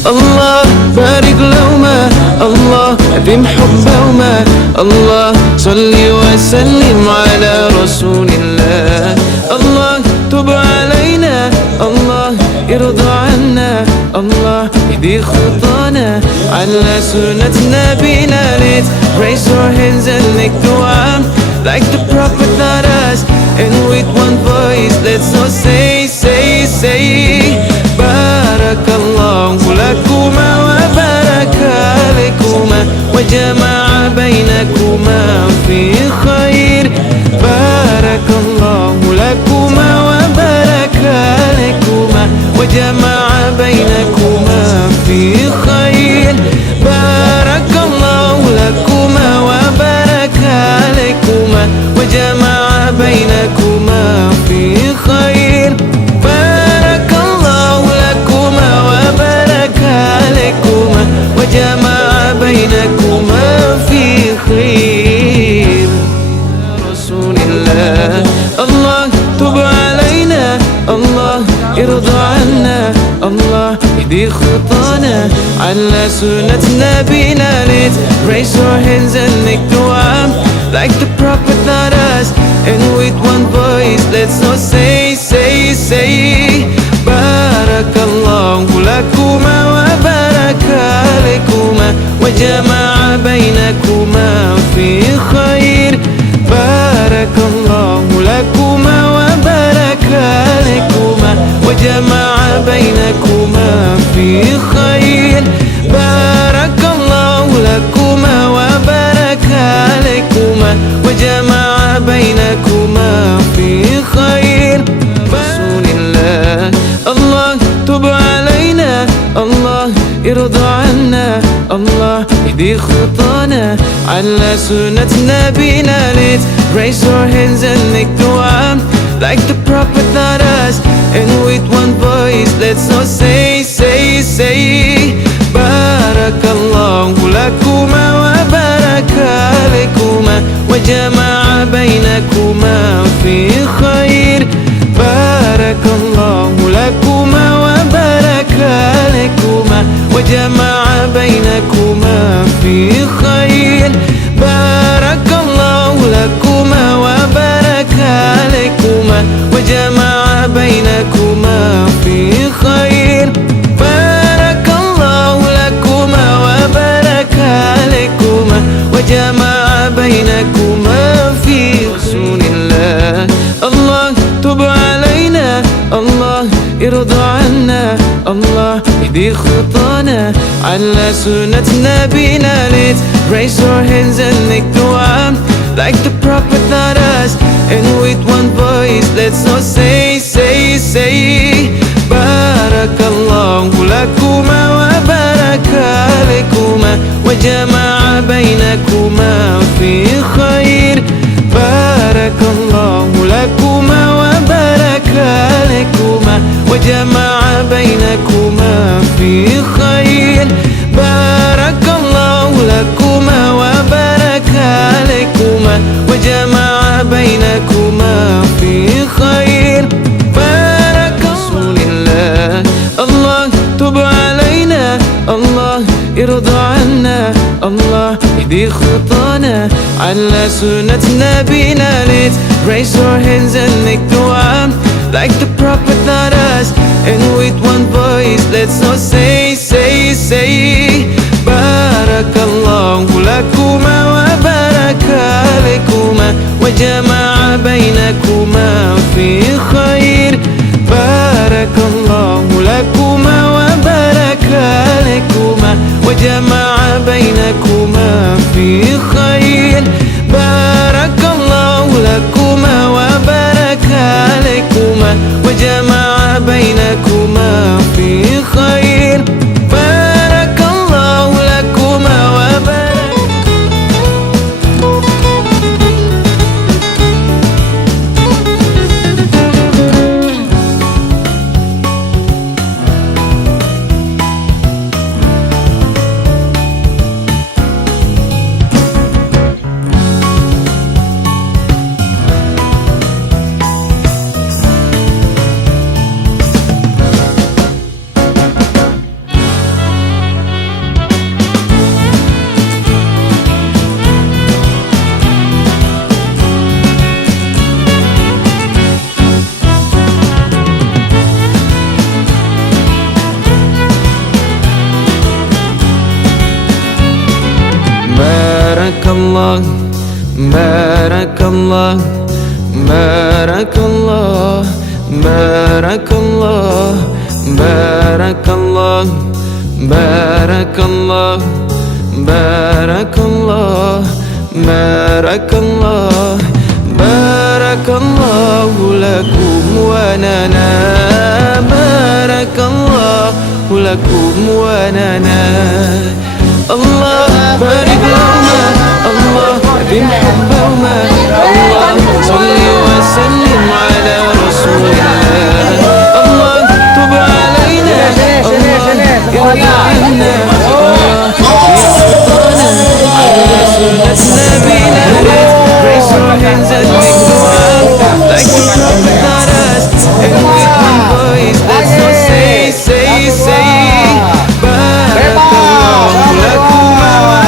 الله بارك لهما الله أدم حبهما الله صل وسلم على رسول الله. الله تب علينا الله ارضى عنا الله اهدي خطانا على سنة نبينا. Let's raise our hands and make dua like the prophet taught us, and with one voice let's all say بارك الله لكما وبارك عليكما وجمع بينكما في خير بارك الله لكما وبارك عليكما وجمع بينكما في خير بارك الله لكما وبارك عليكما وجمع بينكما في خير بارك الله لكما وبارك عليكما وجمع بينكما في خير. رسول الله الله تب علينا الله ارضى عنا الله اهدي خطانا على سنة نبينا. Let's raise our hands and make dua like the prophet taught us, and with one voice let's all say بارك الله لكما وبارك عليكما وجمع بينكما في خير بارك الله لكما وبارك عليكما وجمع بينكما في خير بارك الله لكما وبارك عليكما وجمع بينكما في خير. رسول الله الله تب علينا الله ارضى عنا الله اهدي خطانا على سنة نبينا. Let's raise our hands and make dua like the prophet taught us, and with one voice let's all say بارك الله لكما وبارك عليكما وجمع بينكما في خير بارك الله لكما وبارك عليكما وجمع بينكما في خير بارك الله لكما وبارك عليكما وجمع بينكما في خير بارك الله لكما وبارك عليكما وجمع بينكما في. رسول الله الله تب علينا الله ارضى عنا الله اهدي خطانا على سنة نبينا. Let's raise our hands and make dua like the prophet taught us, and with one voice let's all say بارك الله لكما وبارك عليكما وجمع بينكما في خير بارك الله لكما وبارك عليكما وجمع بينكما في خير بارك الله لكما وبارك عليكما وجمع بينكما في خير بارك رسول الله الله تب علينا الله ارضى عنا الله اهدي خطانا على سنة نبينا. Let's raise our hands and make dua like the prophet taught us, and with one voice let's all say Barakallahu lakuma wa baraka alaykuma wa jama'a bainakuma fi khair Barakallahu lakuma wa baraka alaykuma wa jama'a bainakuma fi khair Barakallahu lakuma wa baraka alaykuma wa jama'a bainakuma fi khair Barakallahu lakuma wa Barakallah, Barakallah, Barakallah, Barakallah, Barakallah, Barakallah, Barakallah, Barakallah, Barakallahu lakum wa lana Barakallahu lakum wa lana Allah barik lahuma Allah bimhubbahuma Allah salli wa sallim ala rasulillah Allah tub alayna Allah irhamna Allah ikhtarna ala sunnat nabina raise your hands and make dua like the prophet taught us and with one voice let's all say Barakallahu lakuma wa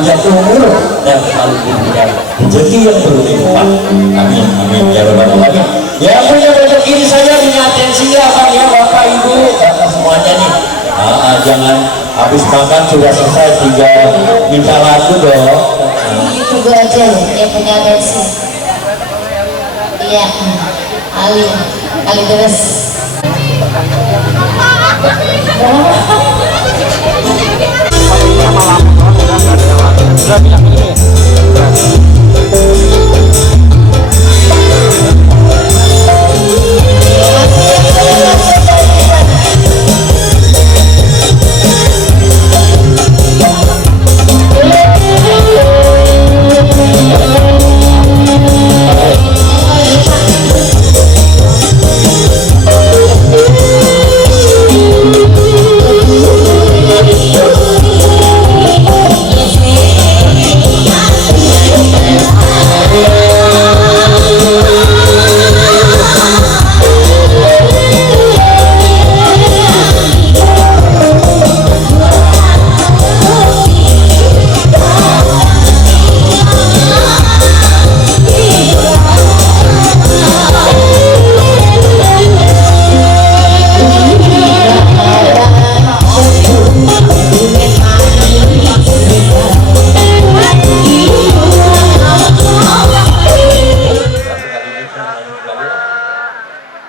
panjang umur dan selalu diberikan rezeki yang berlimpah. Amin amin ya rabbal alamin. Yang punya pojok kiri saya punya atensi ya Bang ya, Bapak Ibu Bapak semuanya nih. Jangan habis makan sudah selesai tinggal minta lagu dong. Tunggu aja yang punya atensi. Iya, Ali terus.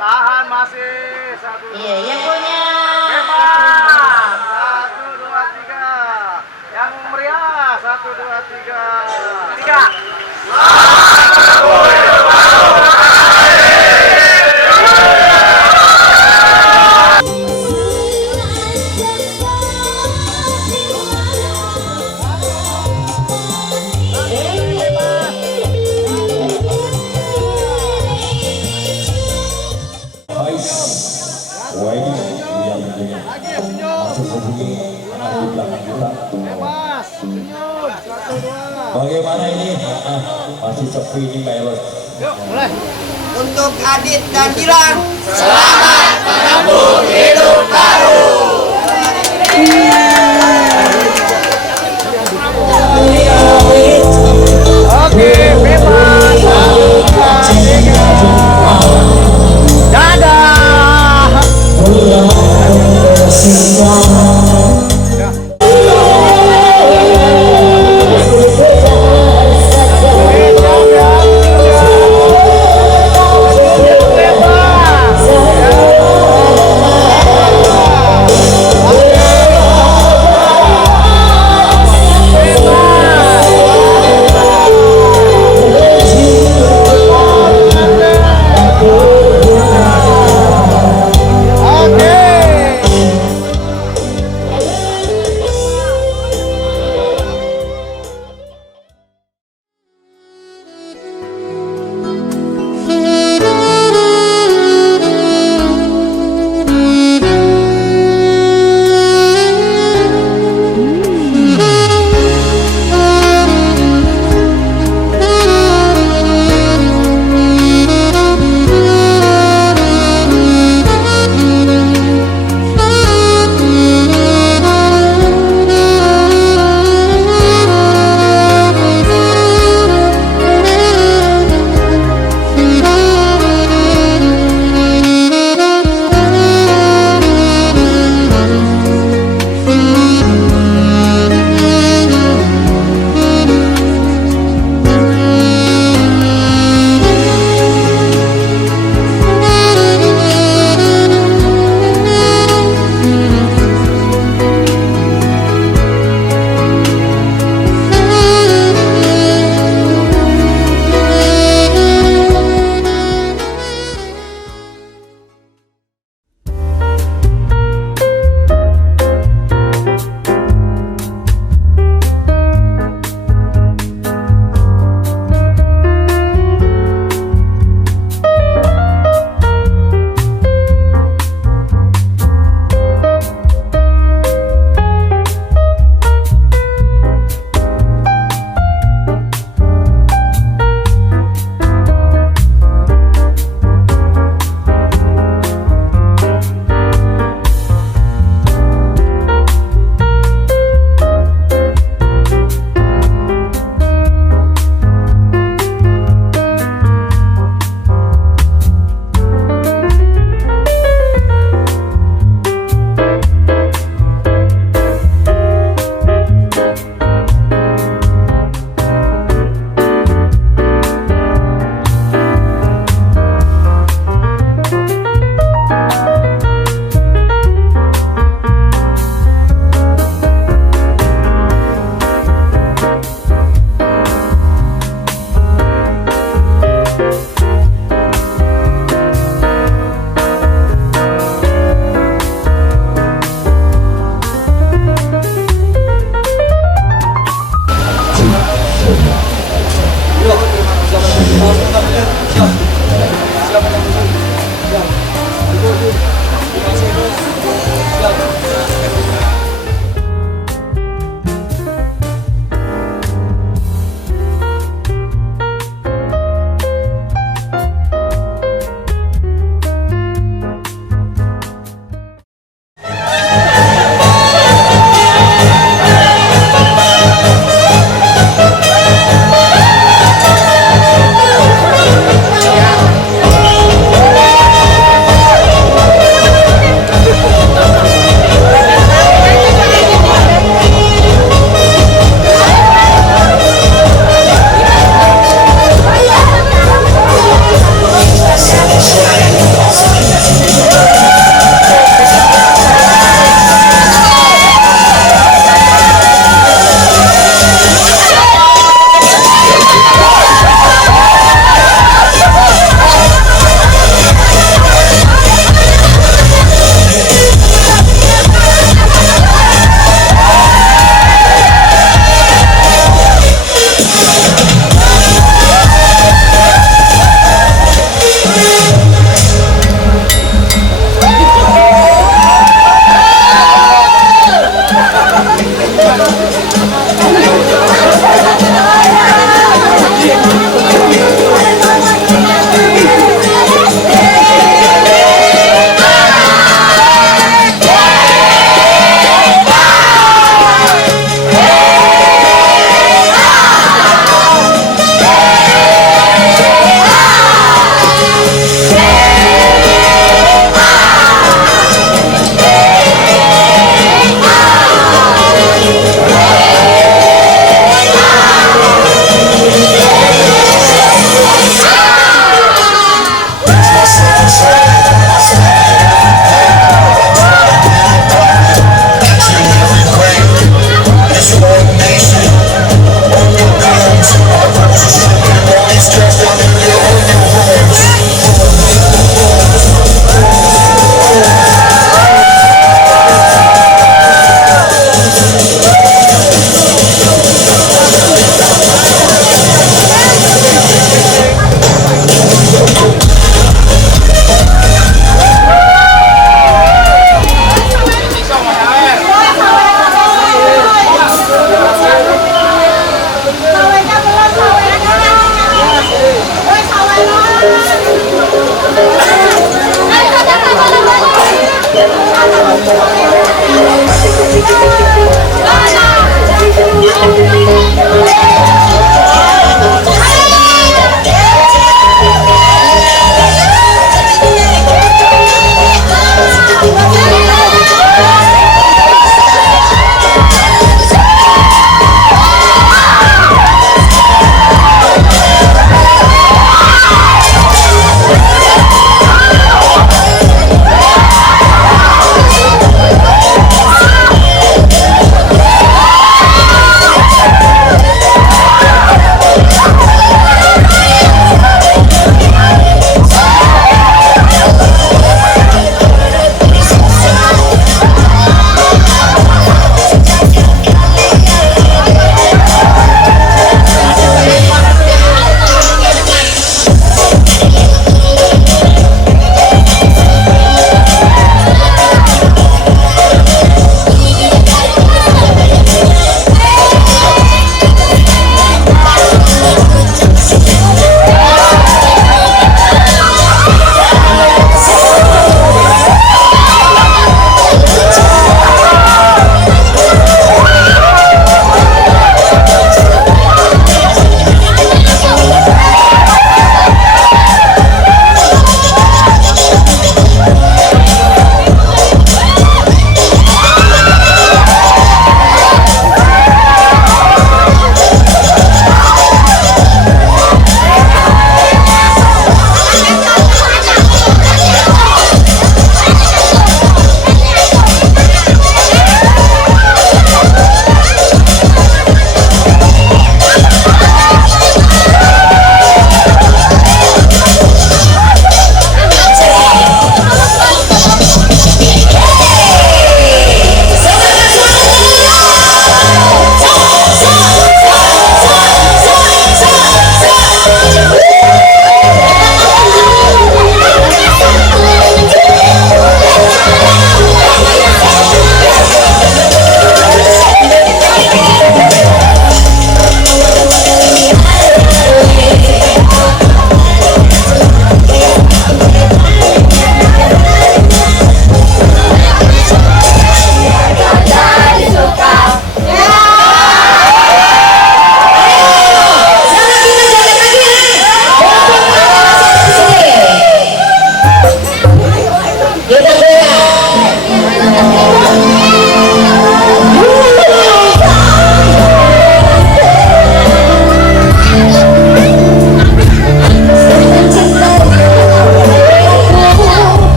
Tahan masih satu. Iya, yang punya. Hebat. 1, 2, 3. Yang meriah 1, 2, 3. 3. Wah ini yang masuk hubungi anak di belakang kita. Bebas. Senyum. 1, 2. Bagaimana ini? Masih sepi ini Mbak Elos. Yuk, mulai. Untuk Adit dan Gilang. Oke, bebas. 1, 2, 3. Dadah.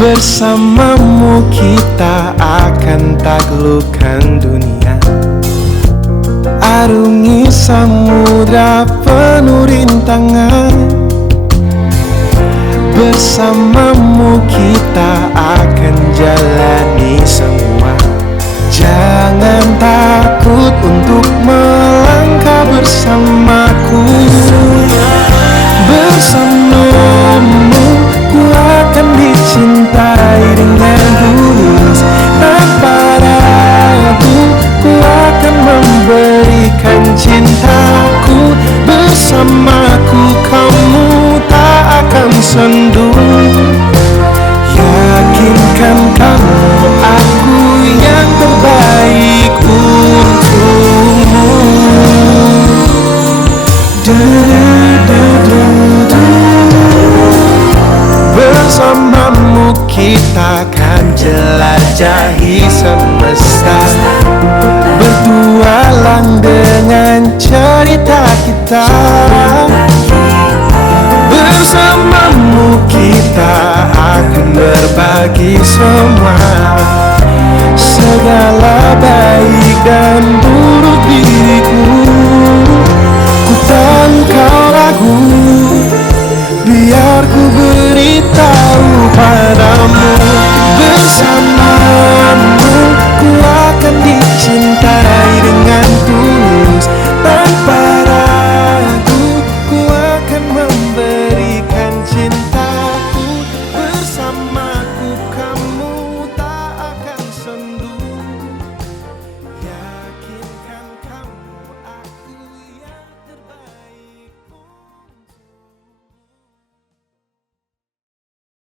Bersamamu kita akan taklukkan dunia, arungi samudra penuh rintangan. Bersamamu kita akan jalani semua. Jangan takut untuk melangkah bersamaku. Bersamamu ku akan dicintai dengan tulus. Tanpa ragu ku akan memberikan cintaku. Bersamaku kamu tak akan sendu. Yakinkan kamu aku yang terbaik untukmu. Bersamamu kita akan jelajahi semesta. Bertualang dengan cerita kita. Bersamamu kita akan berbagi semua.